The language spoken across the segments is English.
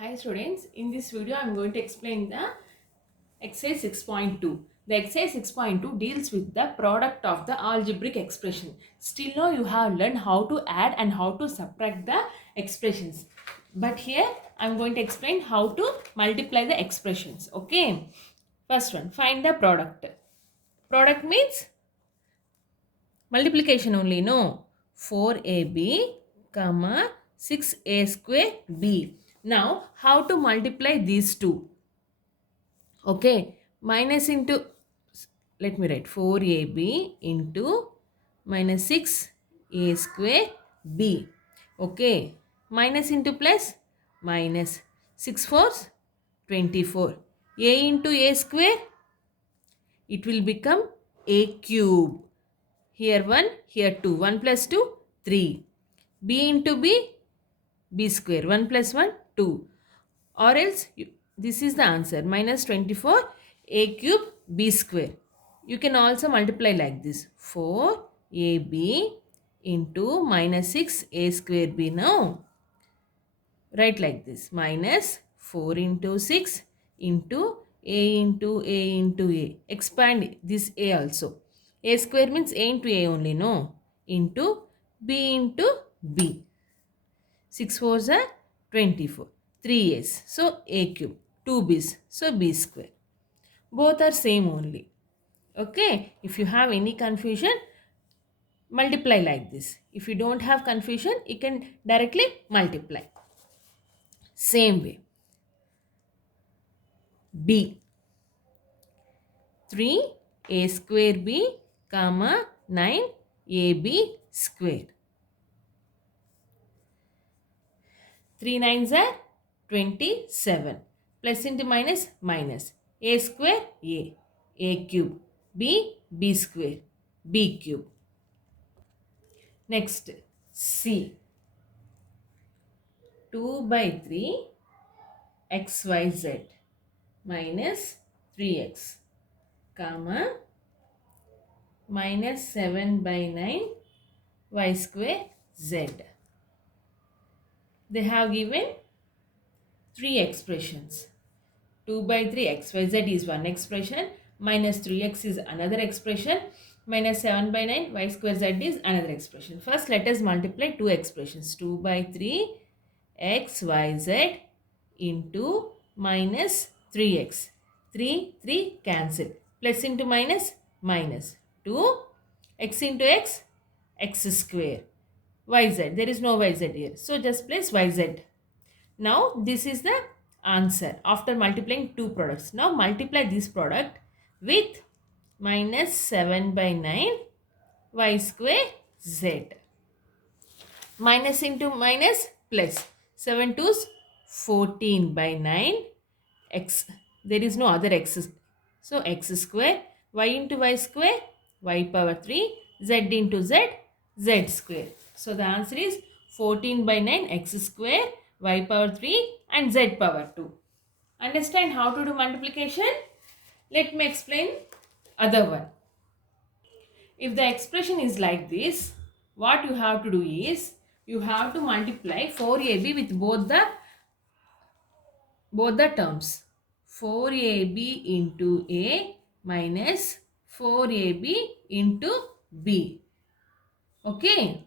Hi students, in this video I am going to explain the exercise 6.2. The exercise 6.2 deals with the product of the algebraic expression. Still now you have learned how to add and how to subtract the expressions. But here I am going to explain how to multiply the expressions. Okay. First one, find the product. Product means multiplication only, no. 4ab, comma 6a square b. Now, how to multiply these two? Okay, minus into, let me write 4ab into minus 6a square b. Okay, minus into plus, minus 6 fours 24. A into a square, it will become a cube. Here 1, here 2. 1 plus 2, 3. B into B, B square. 1 plus 1, 2. Or else, this is the answer. Minus 24, A cube, B square. You can also multiply like this. 4AB into minus 6A square B. Now, write like this. Minus 4 into 6 into A into A into A. Expand this A also. A square means A into A only, no? Into B into B. 6 fours are 24. 3 A's. So A cube. 2 B's. So B square. Both are same only. Okay. If you have any confusion, multiply like this. If you don't have confusion, you can directly multiply. Same way. B. 3 A square B, comma 9 AB square. 3 nines are 27. Plus into minus, minus. A square, A cube. B square, B cube. Next, C. 2 by 3 xyz minus 3x, comma minus 7 by 9 y square z. They have given three expressions. 2 by 3 xyz is one expression, minus 3x is another expression, minus 7 by 9 y square z is another expression. First, let us multiply two expressions. 2 by 3 xyz into minus 3x. 3 cancel. Plus into minus, minus. 2 x into x, x square. Yz, there is no yz here. So, just place yz. Now, this is the answer after multiplying two products. Now, multiply this product with minus 7 by 9 y square z. Minus into minus plus. 7 2's 14 by 9 x. There is no other x. So, x square. Y into y square. Y power 3. Z into z. Z square. So, the answer is 14 by 9 x square. Y power 3 and z power 2. Understand how to do multiplication? Let me explain other one. If the expression is like this, what you have to do is, you have to multiply 4ab with both the terms. 4ab into a minus 4ab into b. Okay.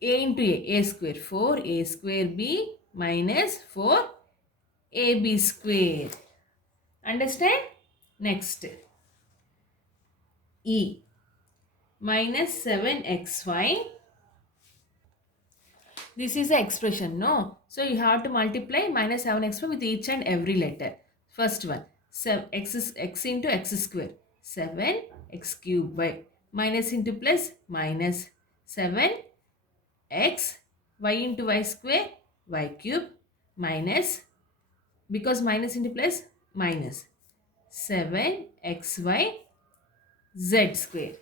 A into a square. 4a square b minus 4ab square. Understand? Next. E. Minus 7xy. This is the expression, no? So you have to multiply minus 7xy with each and every letter. First one, x into x square. 7x cube y. Minus into plus, minus 7x y into y square, y cube, minus, because minus into plus, minus 7xy z square.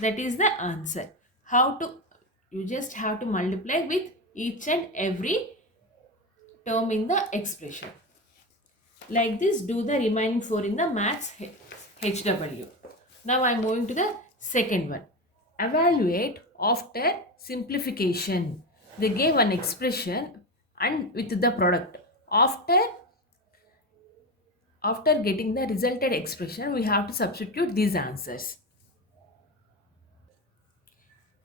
That is the answer. How to, you just have to multiply with each and every term in the expression. Like this, do the remaining 4 in the maths HW. Now I am moving to the second one. Evaluate after simplification. They gave an expression and with the product. After after getting the resulted expression, we have to substitute these answers,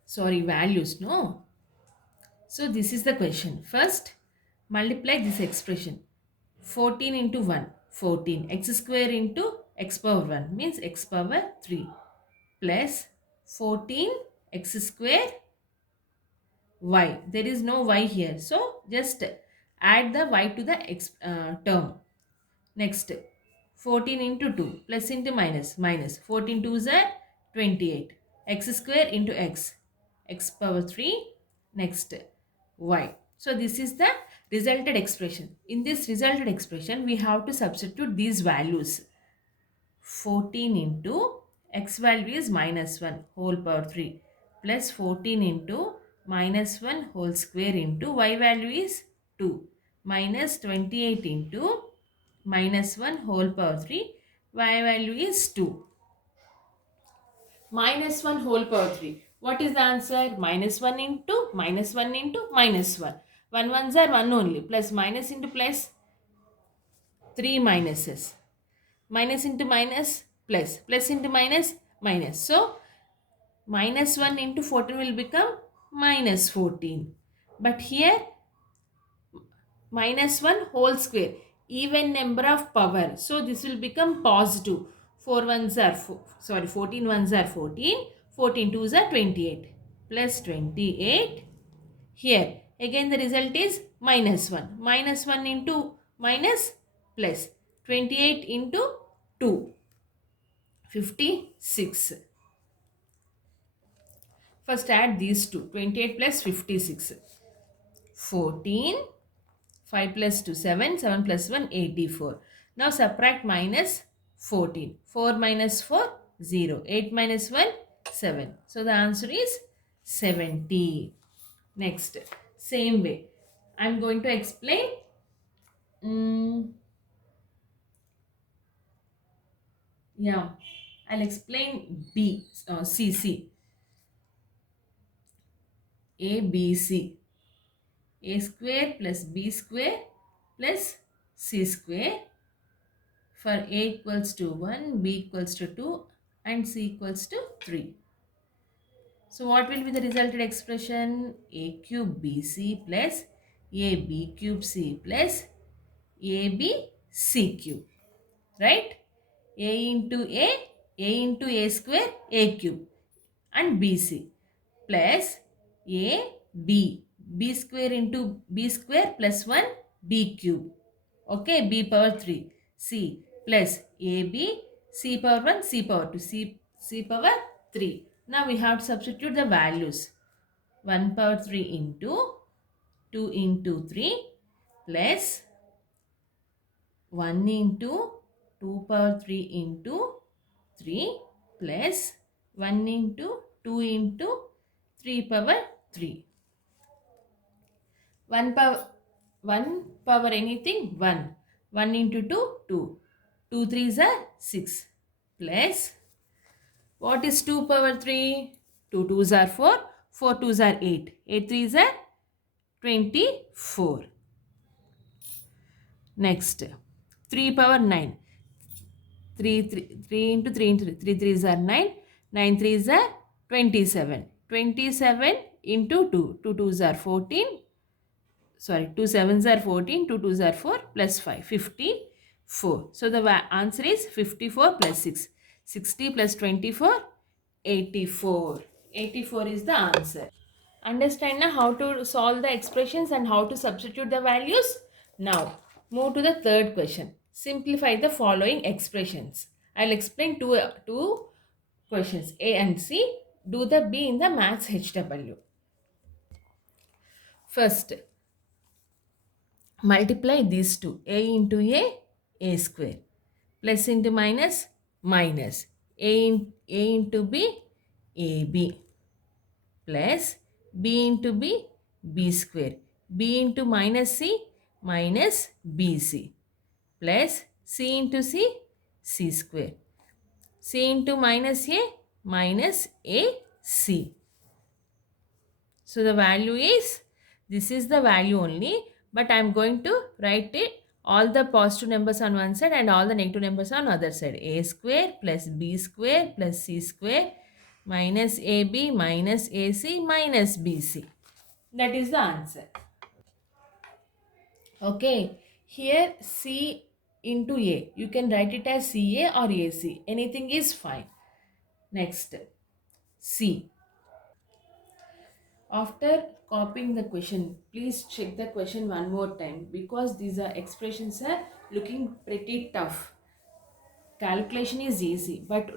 sorry, values, no. So this is the question. First, multiply this expression. 14 into 1, 14. X square into x power 1 means x power 3 plus 14 x square y. There is no y here. So just add the y to the term. Next, 14 into 2 plus into minus minus. 14 2s are 28. X square into x power 3. Next, y. So this is the resulted expression. In this resulted expression, we have to substitute these values. 14 into x value is minus 1 whole power 3 plus 14 into minus 1 whole square into y value is 2 minus 28 into minus 1 whole power 3, y value is 2. Minus 1 whole power 3. What is the answer? Minus 1 into minus 1 into minus 1. 1 ones are 1 only. Plus minus into plus, 3 minuses. Minus into minus, plus. Plus into minus, minus. So, minus 1 into 14 will become minus 14. But here, minus 1 whole square, even number of power, so this will become positive. 4 ones are 4, sorry, 14 ones are 14, 14 twos are 28 plus 28. Here again the result is minus 1, minus 1 into minus plus 28 into 2, 56. First add these two, 28 plus 56, 14. 5 plus 2, 7. 7 plus 1, 84. Now subtract minus 14. 4 minus 4, 0. 8 minus 1, 7. So the answer is 70. Next, same way. I am going to explain. Yeah, I'll explain B, C, C. A, B, C. A square plus B square plus C square. For A equals to 1, B equals to 2 and C equals to 3. So what will be the resulted expression? A cube BC plus AB cube C plus AB C cube. Right? A into A square, A cube and BC plus A, B square into B square plus 1, B cube. Okay, B power 3, C plus AB, C power 1, C power 2, C power 3. Now we have to substitute the values. 1 power 3 into 2 into 3 plus 1 into 2 power 3 into 3 plus 1 into 2 into 3 power 3. 1 power 1 power anything 1. 1 into 2, 2. 2 threes are 6 plus what is 2 power 3? 2 twos are 4, 4 twos are 8, 8 threes are 24. Next, 3 power 9. 3 into 3 into 3. 3 threes are 9, 9 threes are 27. 27 into 2. 2 twos are 14. Sorry, 2 sevens are 14, 2 twos are 4 plus 5, 54. So the answer is 54 plus 6. 60 plus 24, 84. 84 is the answer. Understand now how to solve the expressions and how to substitute the values? Now, move to the third question. Simplify the following expressions. I'll explain two questions, A and C. Do the B in the maths HW. First, multiply these two, A into A square. Plus into minus, minus. A into B, AB. Plus B into B, B square. B into minus C, minus BC. Plus C into C, C square. C into minus A, minus AC. So the value is, this is the value only, but I'm going to write it all the positive numbers on one side and all the negative numbers on other side. A square plus b square plus c square minus ab minus ac minus bc. That is the answer. Okay, here c into a. You can write it as ca or ac. Anything is fine. Next, c. After copying the question, please check the question one more time because these are expressions are looking pretty tough. Calculation is easy, but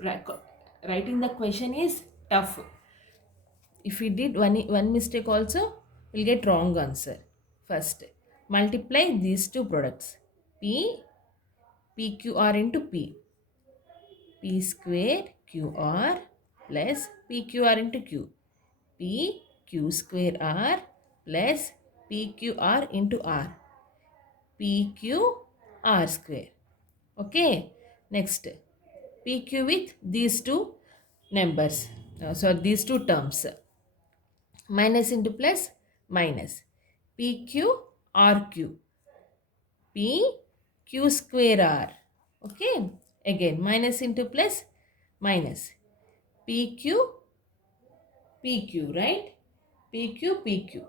writing the question is tough. If we did one mistake also, we'll get wrong answer. First, multiply these two products. P, PQR into P. P square QR plus PQR into Q. P Q square R plus PQR into R. PQR square. Okay. Next, PQ with these two numbers. So these two terms. Minus into plus minus. PQRQ. PQ square R. Okay. Again minus into plus minus. PQ PQ, right? PQ.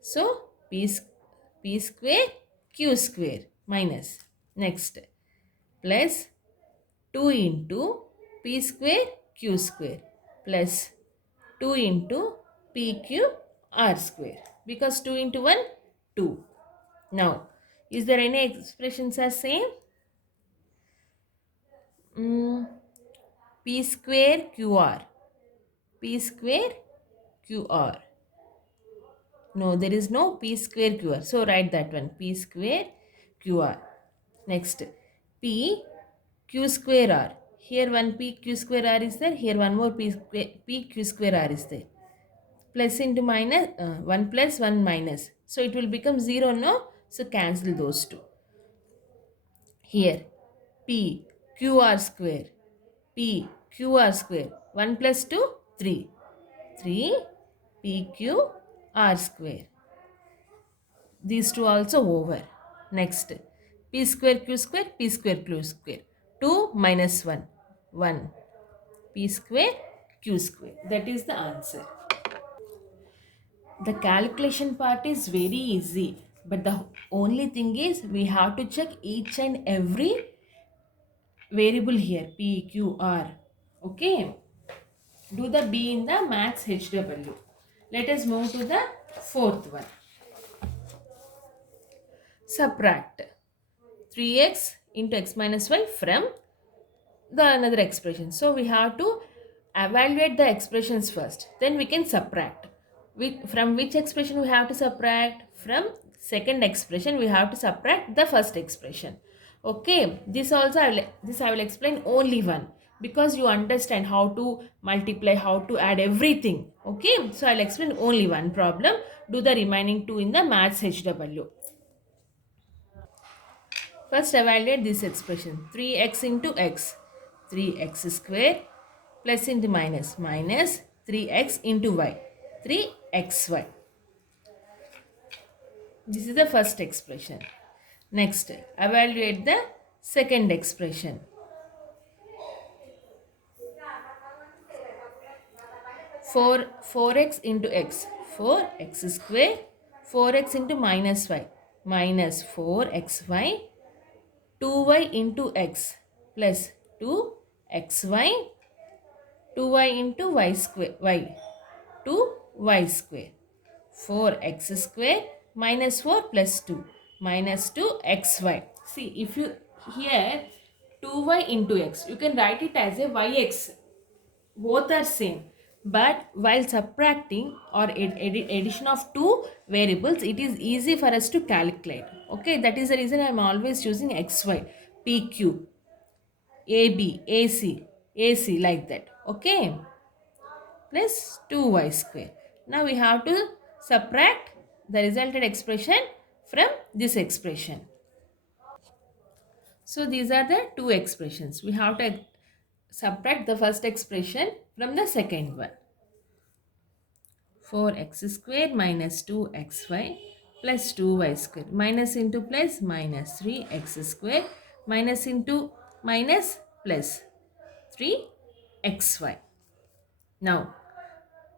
So P square Q square minus. Next, plus 2 into P square Q square plus 2 into PQ R square. Because 2 into 1, 2. Now, is there any expressions are same? Mm, P square QR. P square QR. No, there is no P square QR. So write that one. P square QR. Next, P Q square R. Here one P Q square R is there. Here one more P Q square R is there. Plus into minus, 1 plus 1 minus. So it will become 0, no? So cancel those two. Here, P Q R square. P Q R square. 1 plus 2, 3. 3 P Q R square. These two also over. Next, p square q square, p square q square. 2 minus 1, 1. P square q square. That is the answer. The calculation part is very easy. But the only thing is we have to check each and every variable here. P, Q, R. Okay. Do the B in the maths HW. Let us move to the fourth one. Subtract 3x into x minus y from the another expression. So we have to evaluate the expressions first. Then we can subtract. From which expression we have to subtract? From second expression we have to subtract the first expression. Okay. This also I will explain only one because you understand how to multiply, how to add everything. Okay. So I'll explain only one problem. Do the remaining two in the maths HW. First evaluate this expression. 3x into x. 3x square plus into minus. Minus 3x into y. 3xy. This is the first expression. Next, evaluate the second expression. 4x into x. 4x square. 4x into minus y. Minus 4xy. 2y into x plus 2xy 2y into y square y 2y square 4x square minus 4 plus 2 minus 2xy. See, if you here 2y into x, you can write it as a yx. Both are same, but while subtracting or addition of two variables, it is easy for us to calculate. Okay, that is the reason I am always choosing xy, pq, ab, ac like that. Okay, plus 2y square. Now we have to subtract the resulted expression from this expression. So these are the two expressions. We have to subtract the first expression from the second one. 4x square minus 2xy plus 2y square. Minus into plus minus 3x square. Minus into minus plus 3xy. Now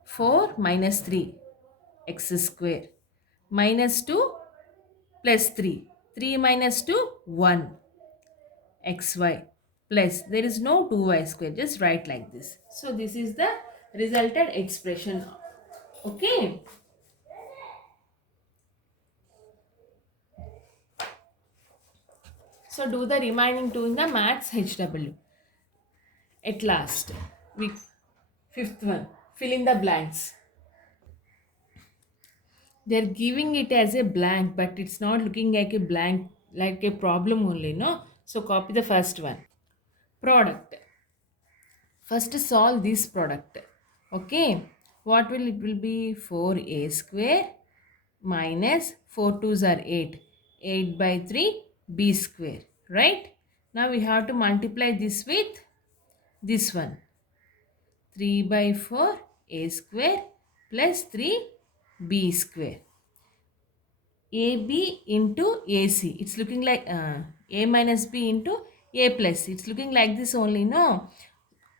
4 minus 3 x square minus 2 plus 3. 3 minus 2 1 xy plus there is no 2y square, just write like this. So this is the resulted expression. Okay. So do the remaining two in the maths HW. At last, we fifth one, fill in the blanks. They're giving it as a blank, but it's not looking like a blank, like a problem only, no? So copy the first one. Product. First solve this product. Okay. What will it will be? 4a square minus 4 twos are 8. 8 by 3 b square. Right? Now we have to multiply this with this one. 3 by 4 a square plus 3 b square. AB into AC. It's looking like A minus B into A plus C. It's looking like this only, no?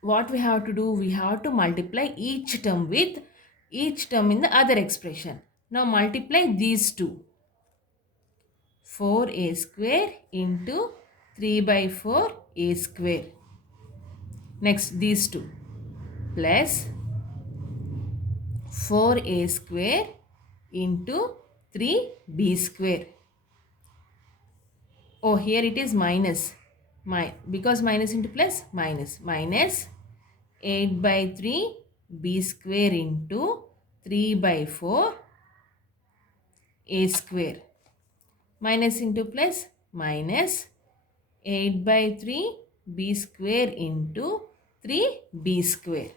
What we have to do? We have to multiply each term with each term in the other expression. Now multiply these two. 4A square into 3 by 4 A square. Next these two. Plus 4A square into 3B square. Oh, here it is minus. Because minus into plus, minus. Minus 8 by 3 b square into 3 by 4 a square. Minus into plus, minus 8 by 3 b square into 3 b square.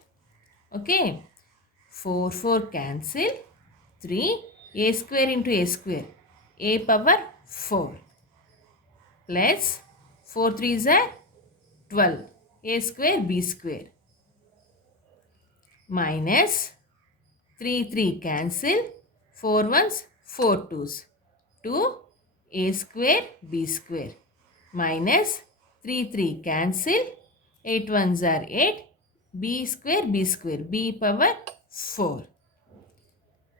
Okay. 4 4 cancel. 3 a square into a square. A power 4. Plus 4 3s are 12. A square b square. Minus 3 3 cancel. 4 ones 4 twos. 2 a square b square. Minus 3 3 cancel. 8 ones are 8. B square b power 4.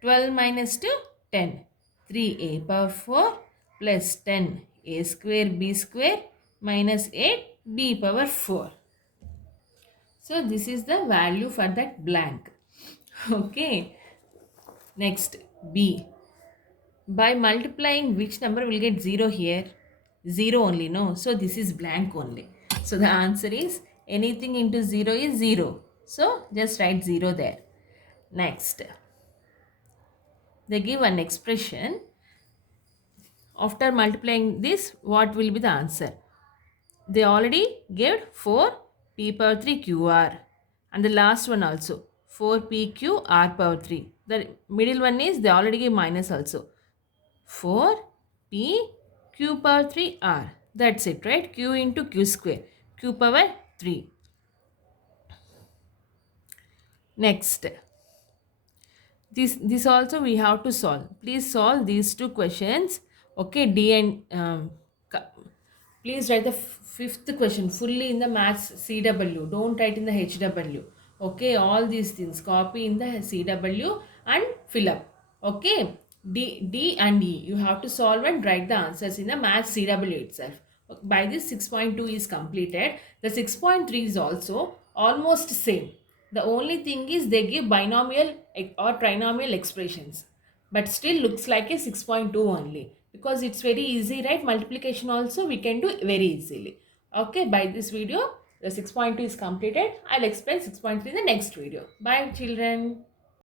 12 minus 2 10. 3a power 4 plus 10 a square b square minus 8 b power 4. So this is the value for that blank. Okay. Next b. By multiplying which number will get 0 here? 0 only, no? So this is blank only. So the answer is anything into 0 is 0. So just write 0 there. Next. They give an expression. After multiplying this, what will be the answer? They already gave 4 p power 3 qr. And the last one also 4 p q r power 3. The middle one is they already gave minus also. 4 p q power 3 r. That's it, right? Q into q square. Q power 3. Next. This also we have to solve. Please solve these two questions. Okay, D and please write the fifth question fully in the maths CW. Don't write in the HW. Okay, all these things copy in the CW and fill up. Okay, D and E. You have to solve and write the answers in the maths CW itself. By this 6.2 is completed. The 6.3 is also almost same. The only thing is they give binomial or trinomial expressions. But still looks like a 6.2 only. Because it's very easy, right? Multiplication also we can do very easily. Okay, by this video, the 6.2 is completed. I'll explain 6.3 in the next video. Bye children.